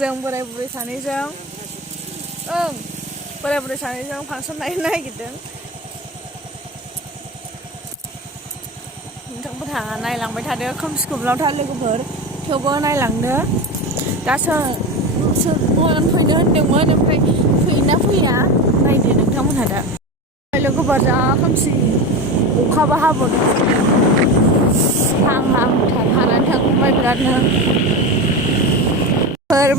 जों बोराय बुरै सानैजों बोराय बुरै सानैजों फांसन नायनो नागिरदों। नोंथांमोनहा नायलांबाय थादो खोमसि खोमलावथार लोगोफोर थेवबो नायलांदो। दा सोरमोन फैनो होनदोंमोन ओमफ्राय फैयोना फैया नायदो नोंथांमोनहा दा। लोगोफोर जा खोमसि अखाबो हाबोदों हां हानानै थांबाय बिरादनो।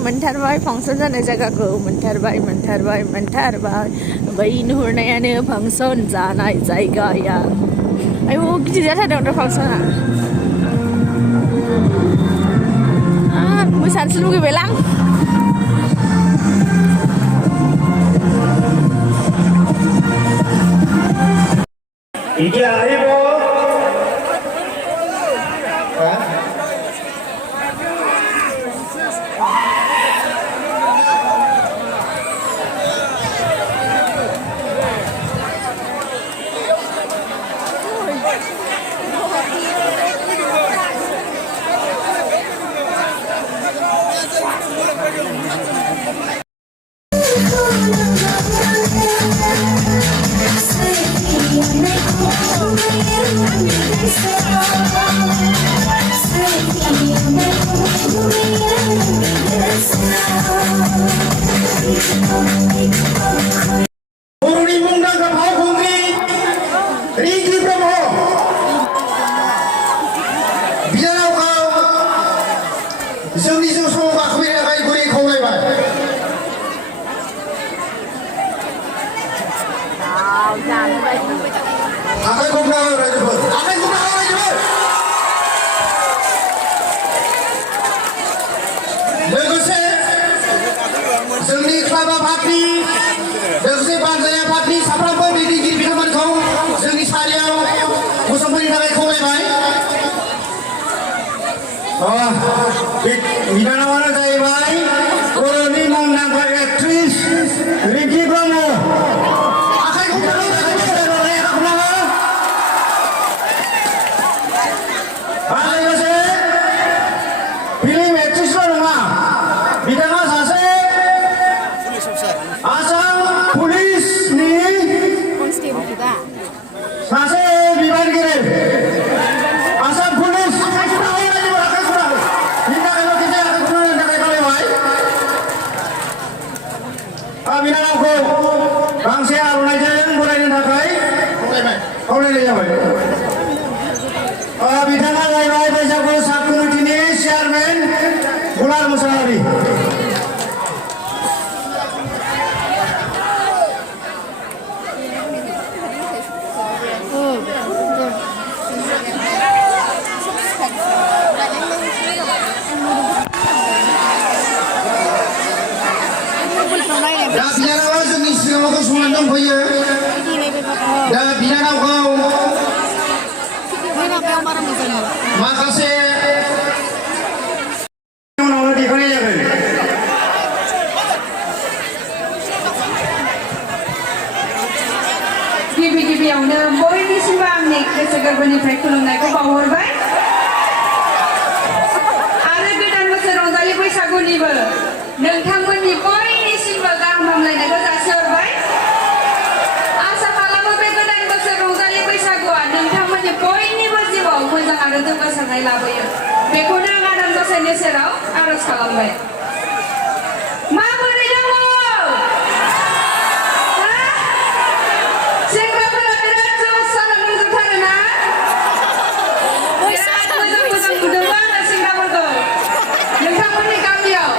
मोनथारबाय फांसन जानाय जायगाखौ मोनथारबाय बै नुहुरनायानो फांसन जानाय जायगाया। आयौ गिदिर जाथारदों फांसना। मोसानोसो लुगैबायलां। 이게 아니고 우리 문단과 바공이 리기브모 미안하고 जोंनि जिउ समाव गाखोफैनो थाखाय गुरै खावलायबाय। आखाइ खबरा हो रायजोफोर, आखाइ खबरा हो रायजोफोर। लोगोसे जोंनि क्लाब आफादनि लोगोसे बानजाय आफादनि साफ्रोमबो दैदेनगिरि बिथांमोनखौ जोंनि सारियाव गसंफैनो थाखाय खावलायबाय। बिनानावानो जाहैबाय बर'नि मुंदांखा एक्ट्रिस रिंकि ब्रह्म। लोगोसे फिल्म एक्ट्रिसल' नङा, बिथाङा सासे आसाम पुलिसनि सासे बिबानगिरि। आसाम पुलिस बिनानावखौ गांसे आर'नाइजों बरायनो थाखाय खावलायनाय जाबाय। बिथाङा जाहैबाय बैसागु साब कमिटिनि चेयारमेन गुलाल मुसाहारि। दा बिनानावा जोंनि सिगाङाव गसंनानै दंफैयो। दा बिनानावखौ माखासे उनावनो देखायनाय जागोन। गिबियावनो बयनिसिमबो आंनि गोसो गोरबोनिफ्राय खुलुमनायखौ बावहरबाय आरो गोदान बोसोर रंजालि बैसागुनिबो नोंथांमोननि बयनिसिमबो गाहाम हामलायनायखौ जासिहरबाय। आसा खालामो बे गोदान बोसोर रंजालि बैसागुआ नोंथांमोननि बयनिबो जिउआव मोजां आरो जौगासारनाय लाबोयो। बेखौनो आं आनान गसाइनि सेराव आरज खालामबाय। माबोरै दङ? सेंग्राफोरा बिराद जस जानानै दंजोबथारोना? बिराद मोजां नुदोंबो आङो सेंग्राफोरखौ नोंथांमोननि गामियाव।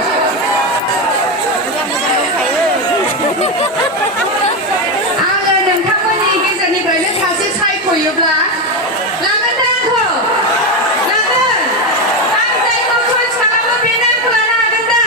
आङो नोंथांमोननि गेजेरनिफ्रायनो सासे सायख'योब्ला लागोन दा आंखौ? लागोन? आं जायखौ चइस खालामो बेनो आंखौ लानो हागोन दा?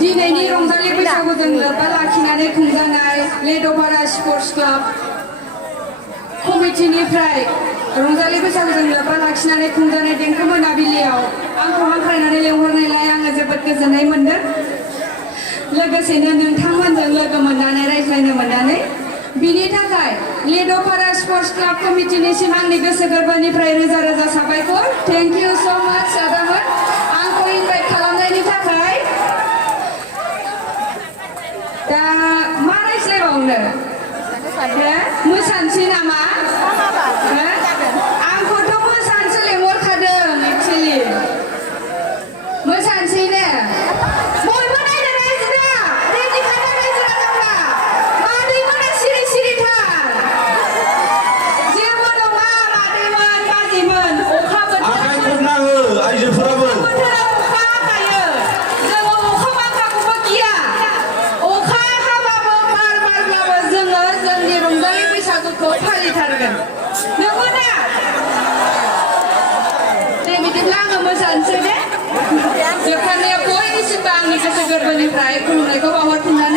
दिनैनि रंजालि बैसागुजों लोब्बा लाखिनानै खुंजानाय लेद'पारा स्पर्टस क्लाब कमिटिनिफ्राय रंजालि बैसागुजों लोब्बा लाखिनानै खुंजानाय देंखो मोनाबिलियाव आंखौ हांख्रायनानै लेंहरनायलाय आङो जोबोद गोजोननाय मोनदों लोगोसेनो नोंथांमोनजों लोगो मोननानै रायज्लायनो मोननानै बिनि थाखाय लेद'पारा स्पर्टस क्लाब कमिटिनिसिम आंनि गोसो गोरबोनिफ्राय रोजा रोजा साबायखर थेंक इउ स' माच आदामोन आंखौ इनभाइट खालामनायनि थाखाय दा मा रायज्लायबावनो मोसानोसै नामा आंखौथ' मोसानोसो लेंहरखादों एक्सुवेलि मोसानोसै ने बयबो नायनो रायजोना रेडि खाना रायजो राजाफ्रा मादैमोना सिरि सिरि थार जेबो नङा मादैमोन बाजैमोन अखा आखाइ खबना हो आइजोफोराबो बोथोराव अखा हाखायो जोङो अखा बांखाखौबो गिया अखा हाबाबो बार बारब्लाबो जोङो जोंनि रंजालि बैसागुखौ फालिथारगोन नंगौना दे बिदिब्ला आङो मोसानोसै दे जोबथारनायाव बयनिसिमबो आंनि गोसो गोरबोनिफ्राय खुलुमनायखौ बावहरफिननानै